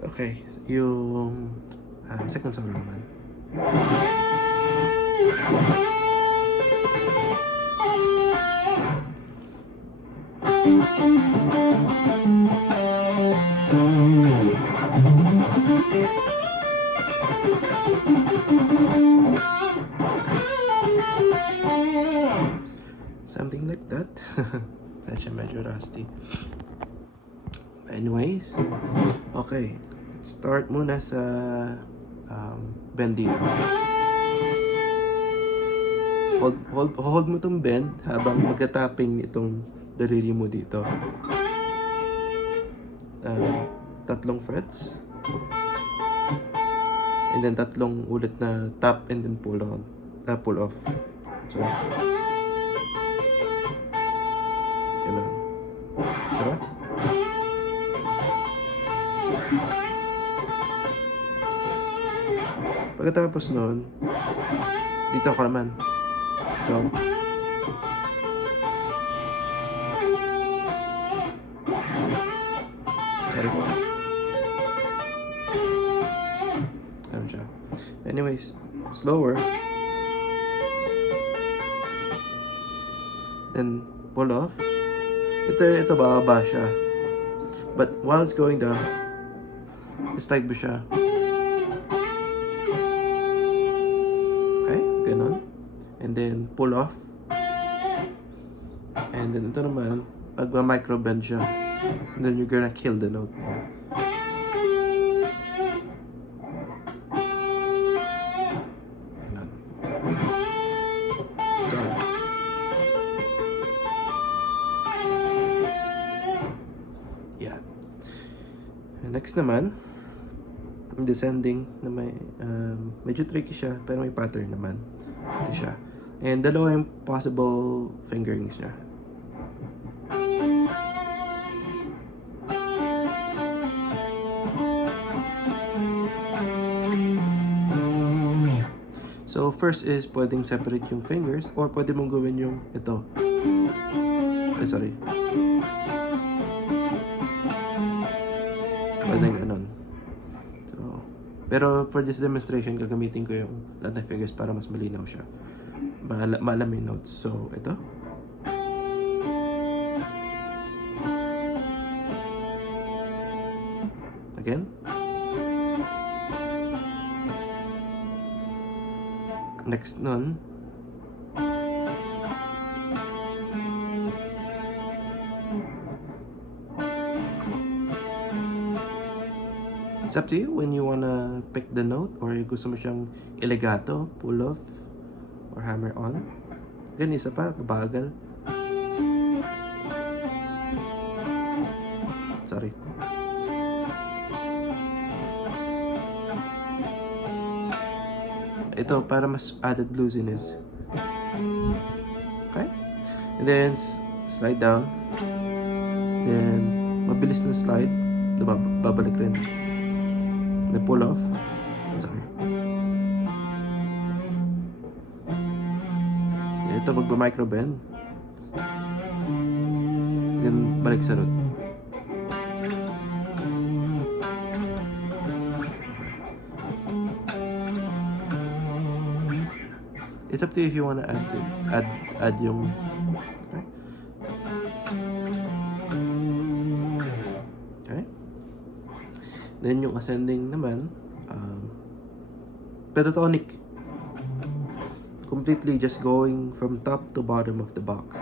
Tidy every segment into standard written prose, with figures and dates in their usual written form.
Okay, yung second solo naman. Something like that. That's medyo rusty. Anyways, okay. Start muna sa bend dito. Hold mo tong bend habang magka-tapping itong daliri mo dito. 3 frets. And then 3 ulit na tap and then pull on. Pull off. So, ganun. Isa ba? Pagkatapos nun, dito ako naman. So, sorry. Ano siya? Anyways, slower. Then, pull off. Ito bababa siya. But while it's going down, slide mo siya. Okay, ganun. And then, pull off. And then, ito naman, magma-micro bend siya. And then, you're gonna kill the note. Ganun. So, yeah. Next naman, descending na may medyo tricky siya pero may pattern naman. Ito siya. And dalawa yung possible fingerings niya. So first is pwedeng separate yung fingers or pwede mong gawin yung ito. Sorry. Pwedeng ganun. So, pero for this demonstration, gagamitin ko yung lahat ng fingers para mas malinaw siya. Maalam yung notes. So, ito. Again. Next nun, it's up to you when you wanna pick the note or gusto mo siyang ilegato, pull off, or hammer on. Ganun, isa pa, babagal. Sorry. Ito, para mas added bluesiness. Okay? And then, slide down. Then, mabilis na slide. Babalik rin. Then, pull off. Sorry. Ito, magba-micro bend. Then, balik sa root. It's up to you if you wanna add yung okay. Okay. Then yung ascending naman, pentatonic. Completely just going from top to bottom of the box.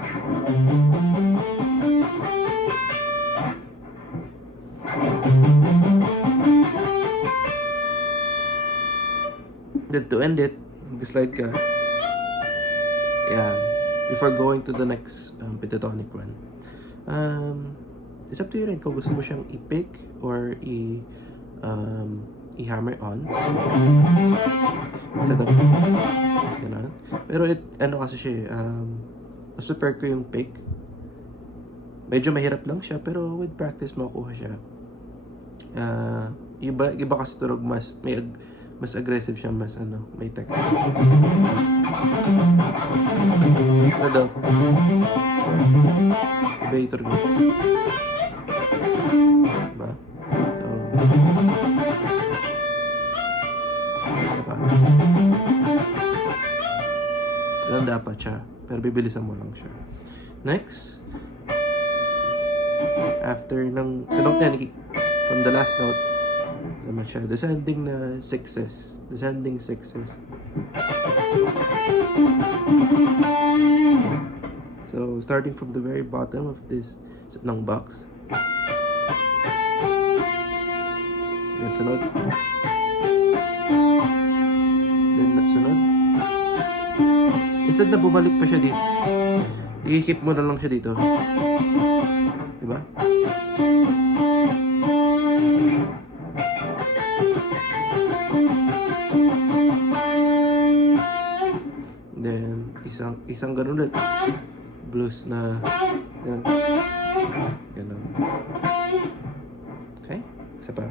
Then to end it, mag-slide ka. Yeah, before going to the next pentatonic one. It's up to you rin kung gusto mo siyang i-pick or i-hammer on. Sa dapat. Ganun. Pero ano kasi siya mas prepare ko yung pick. Medyo mahirap lang siya pero with practice makukuha siya. Iba kasi turog mas aggressive siya, mas may texture. Sa daw. Iba yung turog. Diba? So, Isa pa. Ganun dapat siya. Pero bibilisan mo lang siya. Next. After ng sunod na from the last note naman siya. Descending na sixes. Descending sixes. So, starting from the very bottom of this ng box. Yan, sunod. Then, sunod. Instead na bumalik pa siya dito, i-hit mo na lang siya dito. Diba? Then, isang ganun ulit. Blues na yan. Ganun. Okay? Isa pa.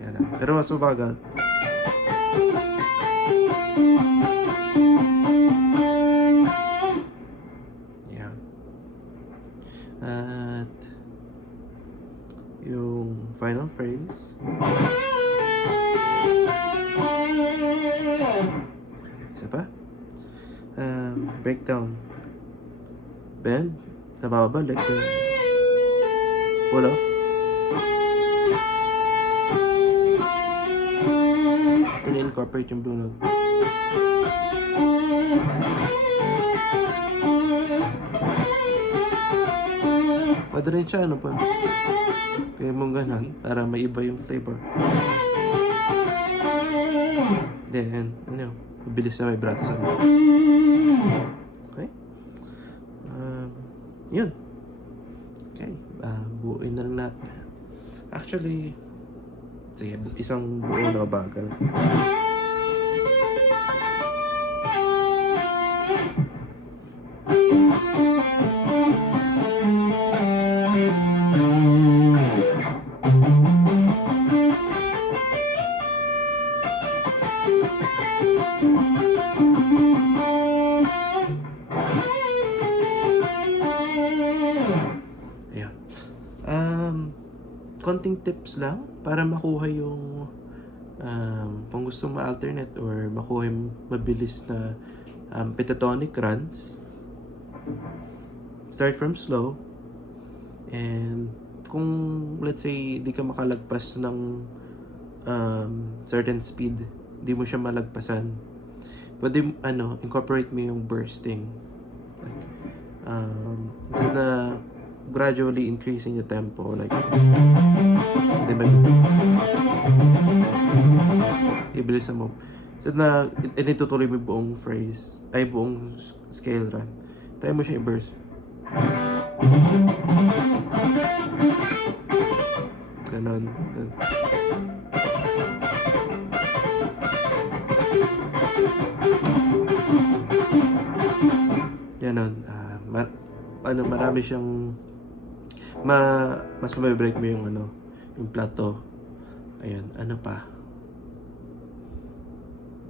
Yan na. Pero mas mabagal. Yan. At yung final phrase. Isa pa. Breakdown. Bend. Sa bababa, let go. Pull off. And incorporate yung blue note. Pwede rin siya, ano pa. Kaya mong ganon, para may iba yung flavor. Then, ano, mabilis na vibrato sa ano. Okay? Yun. Okay. Buuin na lang natin. Actually, sige, isang buo na bagal. Konting tips lang para makuha yung kung gusto ma-alternate or makuha yung mabilis na pentatonic runs. Start from slow, and kung let's say di ka makalagpas ng certain speed, di mo siya malagpasan, pwede incorporate mo yung bursting, like instead na gradually increasing the tempo, like diba, ibilisan mo instead na itutuloy mo yung buong phrase ay buong scale run, try mo siya i-burst. Ganon. Ganon. Marami siyang mas mabibreak mo yung yung plato. Ayan, ano pa?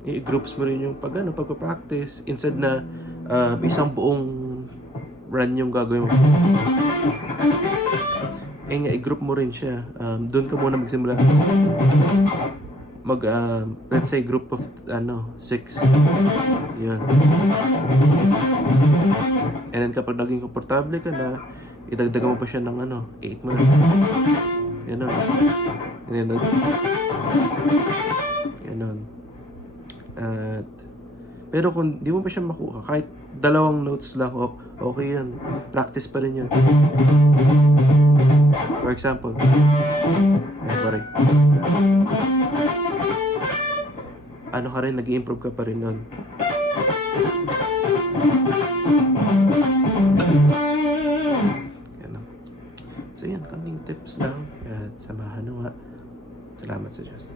I-groups mo rin yung pagpa-practice instead na isang buong run yung gagawin mo. I-group mo rin siya. Doon ka muna magsimula. Let's say group of 6. Yun. And then kapag naging komportable ka na, idagdagan mo pa siya ng 8 mo na. Ganon. Ganon. At pero kung di mo pa siya makuha, kahit 2 notes lang, okay yan. Practice pa rin yan. For example, ka rin, nag-i-improve ka pa rin nun. Yan. So yan, kaming tips lang. At samahan nawa. Salamat sa Diyos.